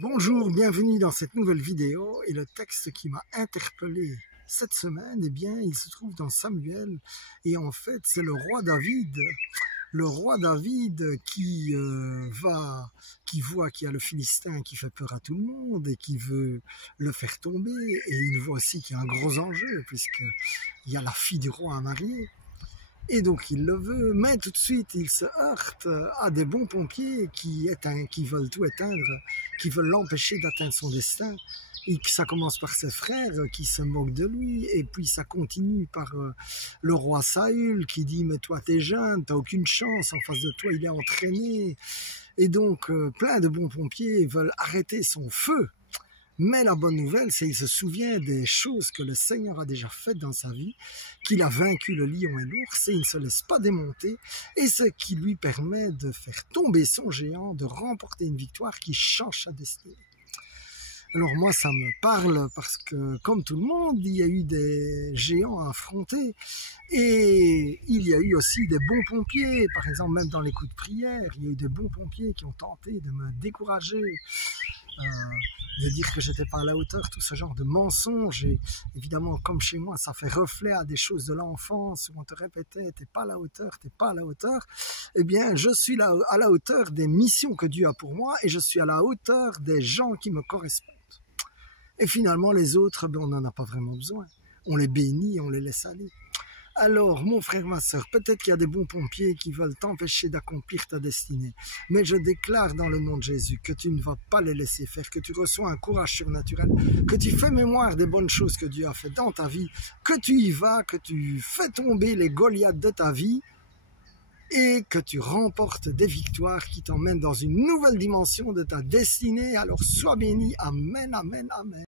Bonjour, bienvenue dans cette nouvelle vidéo et le texte qui m'a interpellé cette semaine, eh bien, il se trouve dans Samuel et en fait c'est le roi David qui voit qu'il y a le Philistin qui fait peur à tout le monde et qui veut le faire tomber, et il voit aussi qu'il y a un gros enjeu puisqu'il y a la fille du roi à marier. Et donc il le veut, mais tout de suite il se heurte à des bons pompiers qui veulent tout éteindre, qui veulent l'empêcher d'atteindre son destin. Et ça commence par ses frères qui se moquent de lui, et puis ça continue par le roi Saül qui dit « mais toi t'es jeune, t'as aucune chance, en face de toi il est entraîné ». Et donc plein de bons pompiers veulent arrêter son feu. Mais la bonne nouvelle, c'est qu'il se souvient des choses que le Seigneur a déjà faites dans sa vie, qu'il a vaincu le lion et l'ours, et il ne se laisse pas démonter, et ce qui lui permet de faire tomber son géant, de remporter une victoire qui change sa destinée. Alors moi, ça me parle parce que, comme tout le monde, il y a eu des géants à affronter, et il y a eu aussi des bons pompiers. Par exemple, même dans les coups de prière, il y a eu des bons pompiers qui ont tenté de me décourager, de dire que j'étais pas à la hauteur, tout ce genre de mensonges. Et évidemment, comme chez moi, ça fait reflet à des choses de l'enfance où on te répétait t'es pas à la hauteur, t'es pas à la hauteur. Eh bien, je suis là à la hauteur des missions que Dieu a pour moi, et je suis à la hauteur des gens qui me correspondent. Et finalement, les autres, on n'en a pas vraiment besoin. On les bénit, on les laisse aller. Alors, mon frère, ma soeur, peut-être qu'il y a des bons pompiers qui veulent t'empêcher d'accomplir ta destinée. Mais je déclare dans le nom de Jésus que tu ne vas pas les laisser faire, que tu reçois un courage surnaturel, que tu fais mémoire des bonnes choses que Dieu a faites dans ta vie, que tu y vas, que tu fais tomber les Goliaths de ta vie et que tu remportes des victoires qui t'emmènent dans une nouvelle dimension de ta destinée. Alors, sois béni. Amen, amen, amen.